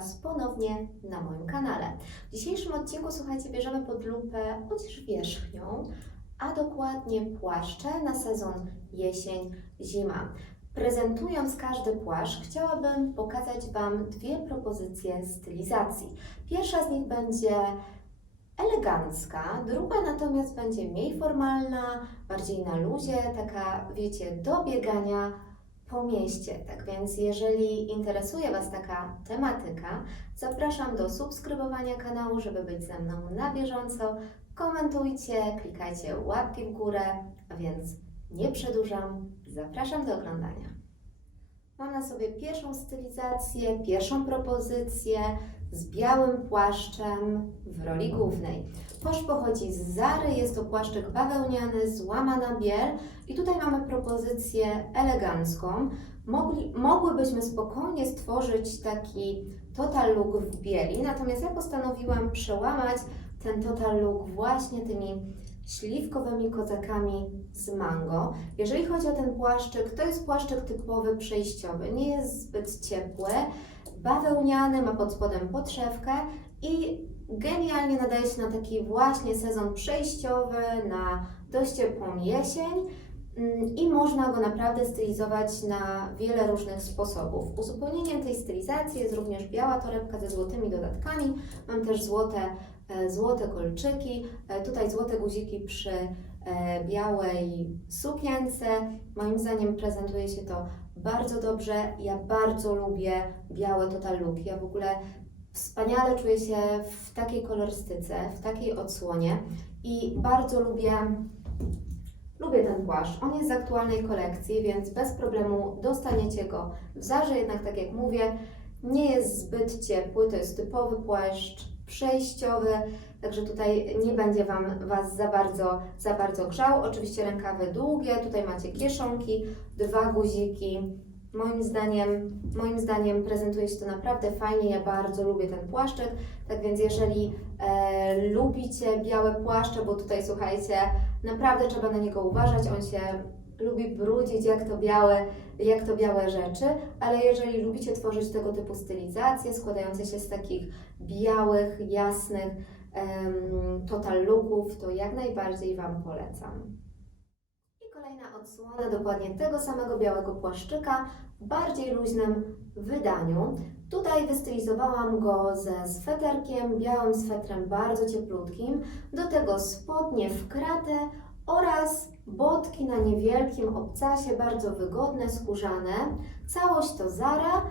Was ponownie na moim kanale. W dzisiejszym odcinku, słuchajcie, bierzemy pod lupę odzież wierzchnią, a dokładnie płaszcze na sezon jesień-zima. Prezentując każdy płaszcz, chciałabym pokazać Wam dwie propozycje stylizacji. Pierwsza z nich będzie elegancka, druga natomiast będzie mniej formalna, bardziej na luzie, taka, wiecie, do biegania po mieście. Tak więc, jeżeli interesuje Was taka tematyka, zapraszam do subskrybowania kanału, żeby być ze mną na bieżąco. Komentujcie, klikajcie łapki w górę, a więc nie przedłużam, zapraszam do oglądania. Mam na sobie pierwszą stylizację, pierwszą propozycję z białym płaszczem w roli głównej. Płaszcz pochodzi z Zary, jest to płaszczyk bawełniany, złamana biel i tutaj mamy propozycję elegancką. Mogli, mogłybyśmy spokojnie stworzyć taki total look w bieli, natomiast ja postanowiłam przełamać ten total look właśnie tymi śliwkowymi kozakami z mango. Jeżeli chodzi o ten płaszczyk, to jest płaszczyk typowy przejściowy, nie jest zbyt ciepły, bawełniany, ma pod spodem podszewkę i genialnie nadaje się na taki właśnie sezon przejściowy, na dość ciepłą jesień Mm, i można go naprawdę stylizować na wiele różnych sposobów. Uzupełnieniem tej stylizacji jest również biała torebka ze złotymi dodatkami. Mam też złote, złote kolczyki, e, tutaj złote guziki przy e, białej sukience. Moim zdaniem prezentuje się to bardzo dobrze. Ja bardzo lubię białe total look. Ja w ogóle wspaniale czuję się w takiej kolorystyce, w takiej odsłonie i bardzo lubię Lubię ten płaszcz. On jest z aktualnej kolekcji, więc bez problemu dostaniecie go w Zarze. Jednak, tak jak mówię, nie jest zbyt ciepły. To jest typowy płaszcz przejściowy, także tutaj nie będzie Wam Was za bardzo, za bardzo grzał. Oczywiście rękawy długie, tutaj macie kieszonki, dwa guziki. Moim zdaniem, moim zdaniem prezentuje się to naprawdę fajnie. Ja bardzo lubię ten płaszczyk. Tak więc, jeżeli e, lubicie białe płaszcze, bo tutaj słuchajcie, naprawdę trzeba na niego uważać. On się lubi brudzić jak to białe, jak to białe rzeczy, ale jeżeli lubicie tworzyć tego typu stylizacje składające się z takich białych, jasnych total looków, to jak najbardziej Wam polecam. I kolejna odsłona dokładnie tego samego białego płaszczyka w bardziej luźnym wydaniu. Tutaj wystylizowałam go ze sweterkiem, białym swetrem bardzo cieplutkim, do tego spodnie w kratę oraz botki na niewielkim obcasie, bardzo wygodne, skórzane. Całość to Zara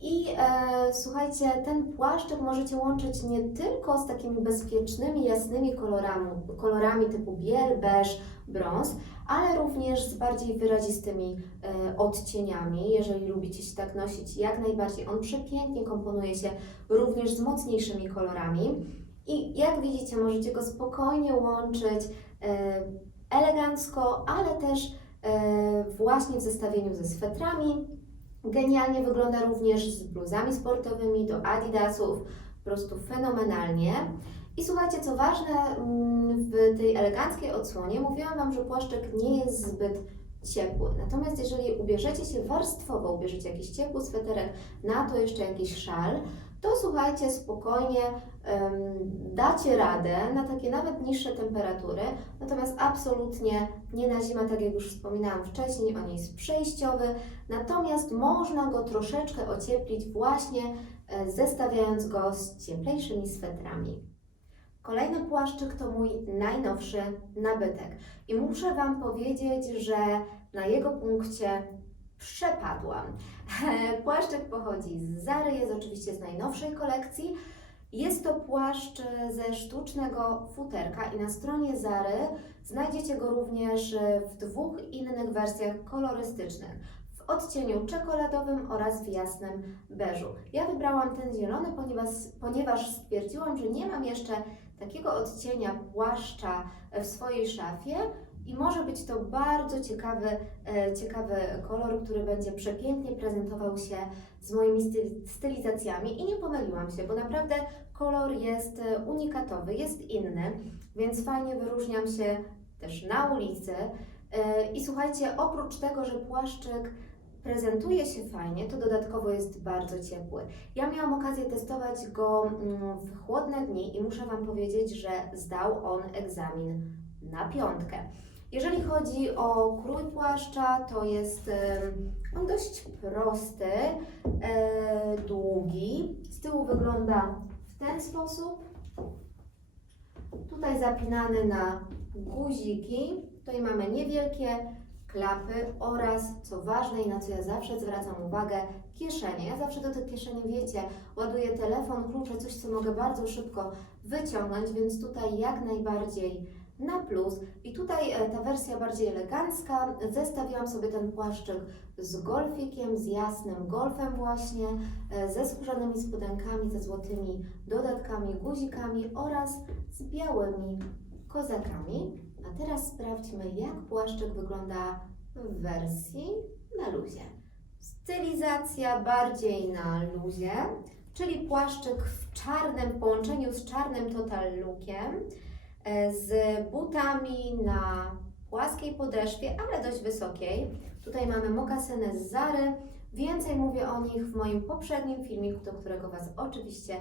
i e, słuchajcie, ten płaszczyk możecie łączyć nie tylko z takimi bezpiecznymi, jasnymi kolorami, kolorami typu biel, beż, brąz, ale również z bardziej wyrazistymi e, odcieniami. Jeżeli lubicie się tak nosić, jak najbardziej on przepięknie komponuje się również z mocniejszymi kolorami. I jak widzicie, możecie go spokojnie łączyć e, elegancko, ale też e, właśnie w zestawieniu ze swetrami. Genialnie wygląda również z bluzami sportowymi do Adidasów, po prostu fenomenalnie. I słuchajcie, co ważne, mm, w tej eleganckiej odsłonie mówiłam Wam, że płaszczyk nie jest zbyt ciepły. Natomiast jeżeli ubierzecie się warstwowo, ubierzecie jakiś ciepły sweterek, na to jeszcze jakiś szal, to słuchajcie, spokojnie em, dacie radę na takie nawet niższe temperatury. Natomiast absolutnie nie na zimę, tak jak już wspominałam wcześniej, on jest przejściowy. Natomiast można go troszeczkę ocieplić właśnie e, zestawiając go z cieplejszymi swetrami. Kolejny płaszczyk to mój najnowszy nabytek. I muszę Wam powiedzieć, że na jego punkcie przepadłam. Płaszczyk pochodzi z Zary, jest oczywiście z najnowszej kolekcji. Jest to płaszcz ze sztucznego futerka i na stronie Zary znajdziecie go również w dwóch innych wersjach kolorystycznych. W odcieniu czekoladowym oraz w jasnym beżu. Ja wybrałam ten zielony, ponieważ, ponieważ stwierdziłam, że nie mam jeszcze takiego odcienia płaszcza w swojej szafie i może być to bardzo ciekawy, e, ciekawy kolor, który będzie przepięknie prezentował się z moimi styl- stylizacjami i nie pomyliłam się, bo naprawdę kolor jest e, unikatowy, jest inny, więc fajnie wyróżniam się też na ulicy. E, I słuchajcie, oprócz tego, że płaszczyk prezentuje się fajnie, to dodatkowo jest bardzo ciepły. Ja miałam okazję testować go mm, w chłodne dni i muszę Wam powiedzieć, że zdał on egzamin na piątkę. Jeżeli chodzi o krój płaszcza, to jest on dość prosty, e, długi. Z tyłu wygląda w ten sposób. Tutaj zapinany na guziki. Tutaj mamy niewielkie klapy oraz, co ważne i na co ja zawsze zwracam uwagę, kieszenie. Ja zawsze do tych kieszeni, wiecie, ładuję telefon, klucze, coś, co mogę bardzo szybko wyciągnąć, więc tutaj jak najbardziej na plus. I tutaj e, ta wersja bardziej elegancka. Zestawiłam sobie ten płaszczyk z golfikiem, z jasnym golfem właśnie, e, ze skórzanymi spodenkami, ze złotymi dodatkami, guzikami oraz z białymi kozakami. A teraz sprawdźmy, jak płaszczyk wygląda w wersji na luzie. Stylizacja bardziej na luzie, czyli płaszczyk w czarnym połączeniu z czarnym total lookiem, z butami na płaskiej podeszwie, ale dość wysokiej. Tutaj mamy mokasyny z Zary. Więcej mówię o nich w moim poprzednim filmiku, do którego Was oczywiście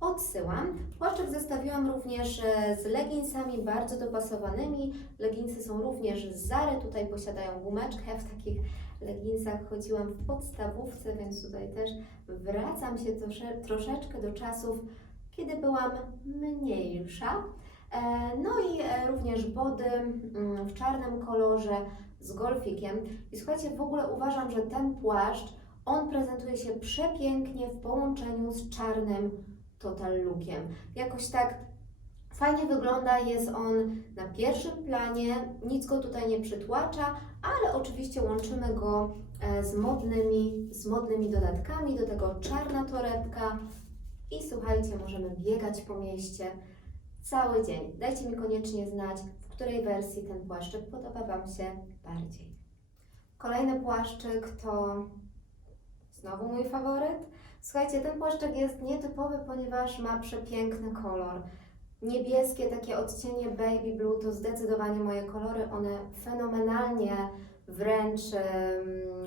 odsyłam. Płaszczyk zestawiłam również e, z leginsami bardzo dopasowanymi. Leginsy są również z Zary, tutaj posiadają gumeczkę. W takich leginsach chodziłam w podstawówce, więc tutaj też wracam się trosze, troszeczkę do czasów, kiedy byłam mniejsza. E, No i e, również body mm, w czarnym kolorze z golfikiem. I słuchajcie, w ogóle uważam, że ten płaszcz, on prezentuje się przepięknie w połączeniu z czarnym total lookiem. Jakoś tak fajnie wygląda, jest on na pierwszym planie, nic go tutaj nie przytłacza, ale oczywiście łączymy go e, z modnymi, z modnymi dodatkami, do tego czarna torebka i słuchajcie, możemy biegać po mieście cały dzień. Dajcie mi koniecznie znać, w której wersji ten płaszczyk podoba Wam się bardziej. Kolejny płaszczyk to znowu mój faworyt. Słuchajcie, ten płaszczyk jest nietypowy, ponieważ ma przepiękny kolor. Niebieskie, takie odcienie baby blue to zdecydowanie moje kolory. One fenomenalnie wręcz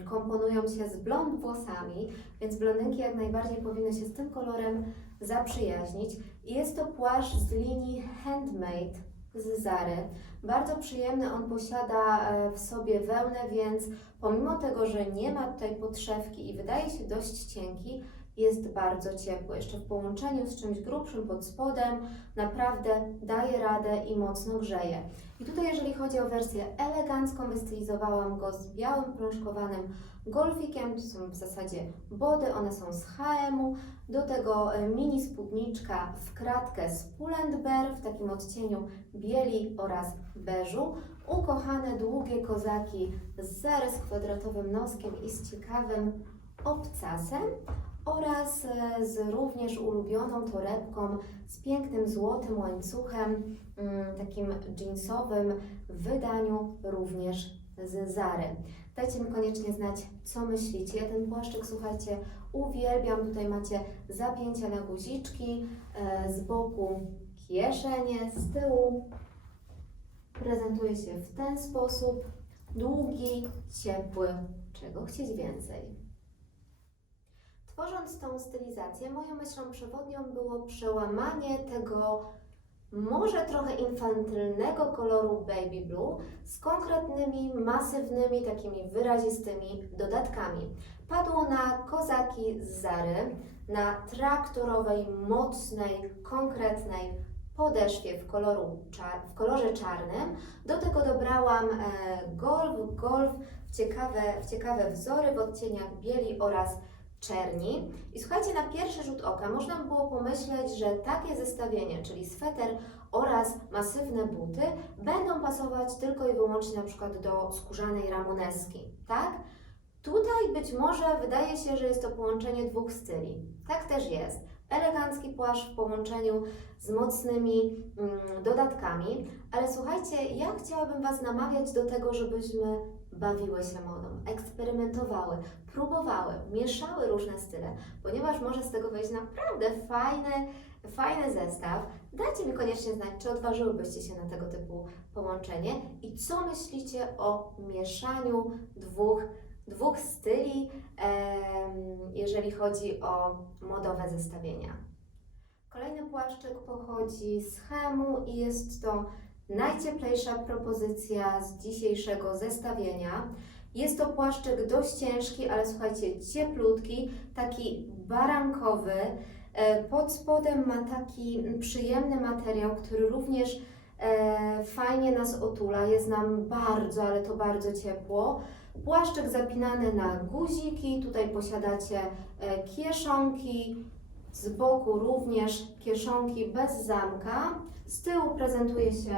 komponują się z blond włosami, więc blondynki jak najbardziej powinny się z tym kolorem zaprzyjaźnić. Jest to płaszcz z linii Handmade z Zary. Bardzo przyjemny, on posiada e, w sobie wełnę, więc pomimo tego, że nie ma tutaj podszewki i wydaje się dość cienki, jest bardzo ciepły. Jeszcze w połączeniu z czymś grubszym pod spodem naprawdę daje radę i mocno grzeje. I tutaj jeżeli chodzi o wersję elegancką, wystylizowałam go z białym prążkowanym golfikiem. To są w zasadzie body, one są z H&M-u. Do tego e, mini spódniczka w kratkę z Pull&Bear w takim odcieniu bieli oraz beżu. Ukochane długie kozaki z Zary z kwadratowym noskiem i z ciekawym obcasem oraz e, z również ulubioną torebką z pięknym złotym łańcuchem, mm, takim jeansowym w wydaniu również z Zary. Dajcie mi koniecznie znać, co myślicie. Ja ten płaszczyk, słuchajcie, uwielbiam. Tutaj macie zapięcia na guziczki, e, z boku kieszenie, z tyłu prezentuje się w ten sposób. Długi, ciepły, czego chcieć więcej. Tworząc tą stylizację, moją myślą przewodnią było przełamanie tego może trochę infantylnego koloru baby blue z konkretnymi, masywnymi, takimi wyrazistymi dodatkami. Padło na kozaki z Zary, na traktorowej, mocnej, konkretnej podeszwie w, koloru, w kolorze czarnym. Do tego dobrałam e, golf, golf w ciekawe, w ciekawe wzory w odcieniach bieli oraz czerni. I słuchajcie, na pierwszy rzut oka można by było pomyśleć, że takie zestawienie, czyli sweter oraz masywne buty, będą pasować tylko i wyłącznie na przykład do skórzanej ramoneski, tak? Tutaj być może wydaje się, że jest to połączenie dwóch styli. Tak też jest. Elegancki płaszcz w połączeniu z mocnymi mm, dodatkami, ale słuchajcie, ja chciałabym Was namawiać do tego, żebyśmy bawiły się modą, eksperymentowały, próbowały, mieszały różne style, ponieważ może z tego wyjść naprawdę fajny, fajny zestaw. Dajcie mi koniecznie znać, czy odważyłybyście się na tego typu połączenie i co myślicie o mieszaniu dwóch dwóch styli, jeżeli chodzi o modowe zestawienia. Kolejny płaszczyk pochodzi z Chemu i jest to najcieplejsza propozycja z dzisiejszego zestawienia. Jest to płaszczyk dość ciężki, ale słuchajcie, cieplutki, taki barankowy. E, Pod spodem ma taki przyjemny materiał, który również e, fajnie nas otula. Jest nam bardzo, ale to bardzo ciepło. Płaszczyk zapinany na guziki. Tutaj posiadacie e, kieszonki. Z boku również kieszonki bez zamka. Z tyłu prezentuje się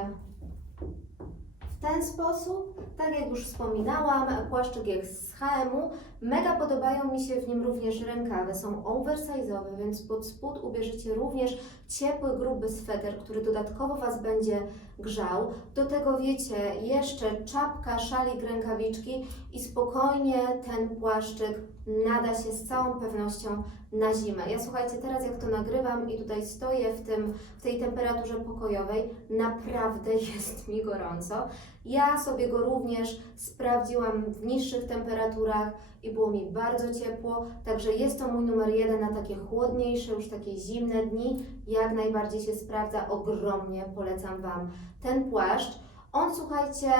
ten sposób. Tak jak już wspominałam, płaszczyk jest z H&M-u. Mega podobają mi się w nim również rękawy. Są oversize'owe, więc pod spód ubierzecie również ciepły, gruby sweter, który dodatkowo Was będzie grzał. Do tego wiecie, jeszcze czapka, szalik, rękawiczki i spokojnie ten płaszczyk nada się z całą pewnością na zimę. Ja słuchajcie, teraz jak to nagrywam i tutaj stoję w, tym, w tej temperaturze pokojowej, naprawdę jest mi gorąco. Ja sobie go również sprawdziłam w niższych temperaturach i było mi bardzo ciepło, także jest to mój numer jeden na takie chłodniejsze, już takie zimne dni. Jak najbardziej się sprawdza, ogromnie polecam Wam ten płaszcz. On, słuchajcie,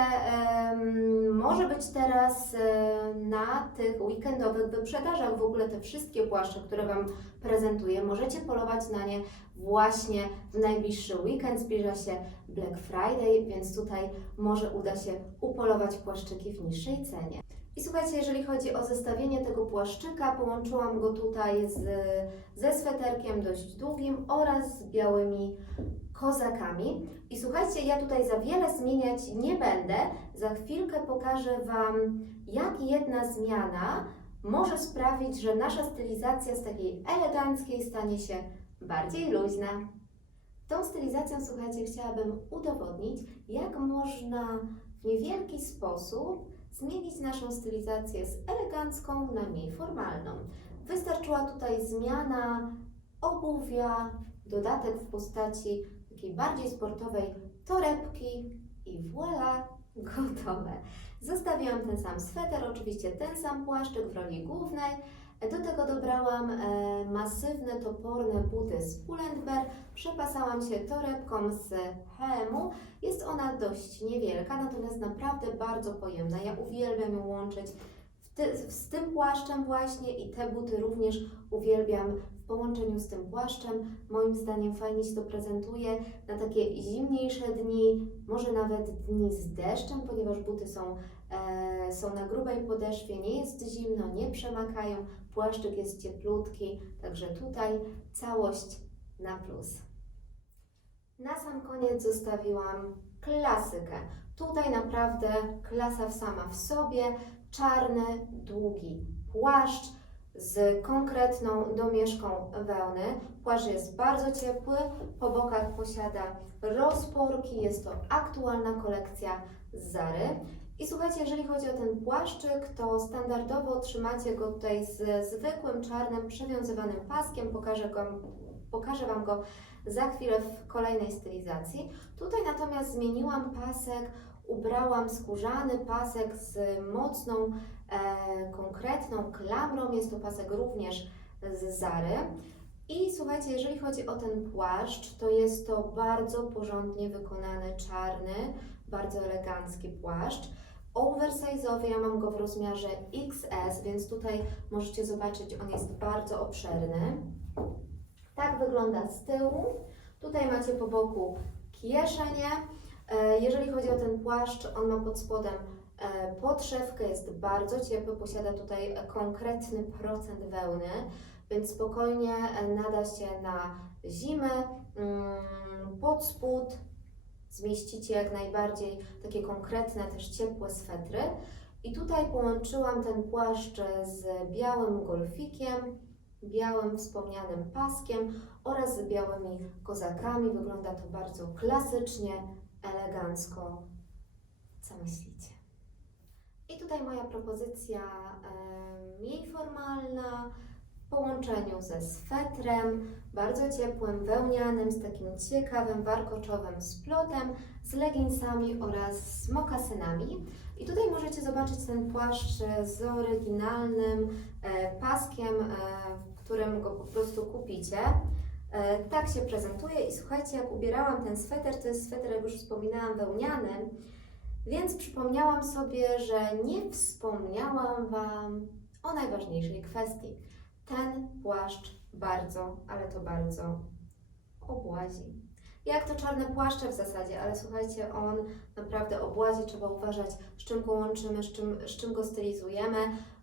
może być teraz na tych weekendowych wyprzedażach. W ogóle te wszystkie płaszcze, które Wam prezentuję, możecie polować na nie właśnie w najbliższy weekend. Zbliża się Black Friday, więc tutaj może uda się upolować płaszczyki w niższej cenie. I słuchajcie, jeżeli chodzi o zestawienie tego płaszczyka, połączyłam go tutaj z, ze sweterkiem dość długim oraz z białymi kozakami. I słuchajcie, ja tutaj za wiele zmieniać nie będę. Za chwilkę pokażę Wam, jak jedna zmiana może sprawić, że nasza stylizacja z takiej eleganckiej stanie się bardziej luźna. Tą stylizacją, słuchajcie, chciałabym udowodnić, jak można w niewielki sposób zmienić naszą stylizację z elegancką na mniej formalną. Wystarczyła tutaj zmiana obuwia, dodatek w postaci takiej bardziej sportowej torebki i voilà, gotowe. Zostawiłam ten sam sweter, oczywiście ten sam płaszczyk w roli głównej. Do tego dobrałam e, masywne, toporne buty z Pull&Bear. Przepasałam się torebką z H&M-u. Jest ona dość niewielka, natomiast naprawdę bardzo pojemna. Ja uwielbiam ją łączyć ty, z tym płaszczem właśnie i te buty również uwielbiam w połączeniu z tym płaszczem. Moim zdaniem fajnie się to prezentuje na takie zimniejsze dni, może nawet dni z deszczem, ponieważ buty są, e, są na grubej podeszwie, nie jest zimno, nie przemakają, płaszczyk jest cieplutki, także tutaj całość na plus. Na sam koniec zostawiłam klasykę. Tutaj naprawdę klasa sama w sobie, czarny, długi płaszcz z konkretną domieszką wełny. Płaszcz jest bardzo ciepły, po bokach posiada rozporki, jest to aktualna kolekcja z Zary. I słuchajcie, jeżeli chodzi o ten płaszczyk, to standardowo otrzymacie go tutaj z zwykłym czarnym przewiązywanym paskiem. Pokażę, go, pokażę Wam go za chwilę w kolejnej stylizacji. Tutaj natomiast zmieniłam pasek, ubrałam skórzany pasek z mocną, e, konkretną klamrą. Jest to pasek również z Zary. I słuchajcie, jeżeli chodzi o ten płaszcz, to jest to bardzo porządnie wykonany czarny, bardzo elegancki płaszcz. Oversize'owy, ja mam go w rozmiarze XS, więc tutaj możecie zobaczyć, on jest bardzo obszerny. Tak wygląda z tyłu. Tutaj macie po boku kieszenie. E, Jeżeli chodzi o ten płaszcz, on ma pod spodem e, podszewkę, jest bardzo ciepły, posiada tutaj konkretny procent wełny, więc spokojnie e, nada się na zimę. Mm, Pod spód zmieścicie jak najbardziej takie konkretne, też ciepłe swetry. I tutaj połączyłam ten płaszcz z białym golfikiem, białym wspomnianym paskiem oraz z białymi kozakami. Wygląda to bardzo klasycznie, elegancko. Co myślicie? I tutaj moja propozycja mniej formalna, połączeniu ze swetrem, bardzo ciepłym, wełnianym, z takim ciekawym, warkoczowym splotem, z leginsami oraz z mokasynami. I tutaj możecie zobaczyć ten płaszcz z oryginalnym e, paskiem, e, w którym go po prostu kupicie. E, tak się prezentuje i słuchajcie, jak ubierałam ten sweter, to jest sweter, jak już wspominałam, wełniany, więc przypomniałam sobie, że nie wspomniałam Wam o najważniejszej kwestii. Ten płaszcz bardzo, ale to bardzo obłazi. Jak to czarne płaszcze w zasadzie, ale słuchajcie, on naprawdę obłazi, trzeba uważać, z czym go łączymy, z czym, z czym go stylizujemy,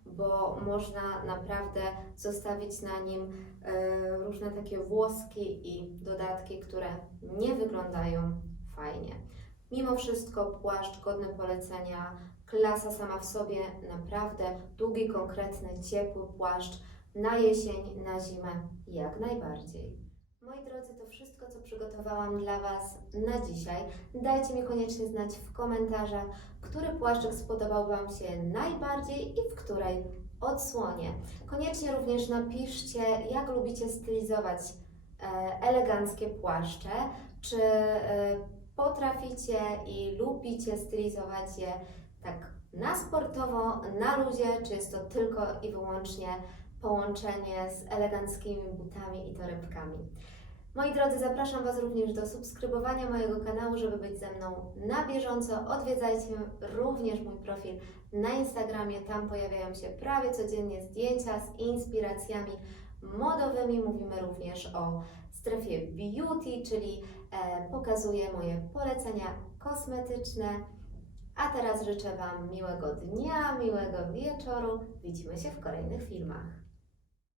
bo można naprawdę zostawić na nim e, różne takie włoski i dodatki, które nie wyglądają fajnie. Mimo wszystko płaszcz godny polecenia, klasa sama w sobie, naprawdę długi, konkretny, ciepły płaszcz na jesień, na zimę jak najbardziej. Moi drodzy, to wszystko, co przygotowałam dla Was na dzisiaj. Dajcie mi koniecznie znać w komentarzach, który płaszczyk spodobał Wam się najbardziej i w której odsłonie. Koniecznie również napiszcie, jak lubicie stylizować e, eleganckie płaszcze, czy e, potraficie i lubicie stylizować je tak na sportowo, na luzie, czy jest to tylko i wyłącznie połączenie z eleganckimi butami i torebkami. Moi drodzy, zapraszam Was również do subskrybowania mojego kanału, żeby być ze mną na bieżąco. Odwiedzajcie również mój profil na Instagramie, tam pojawiają się prawie codziennie zdjęcia z inspiracjami modowymi. Mówimy również o strefie beauty, czyli e, pokazuję moje polecenia kosmetyczne. A teraz życzę Wam miłego dnia, miłego wieczoru. Widzimy się w kolejnych filmach.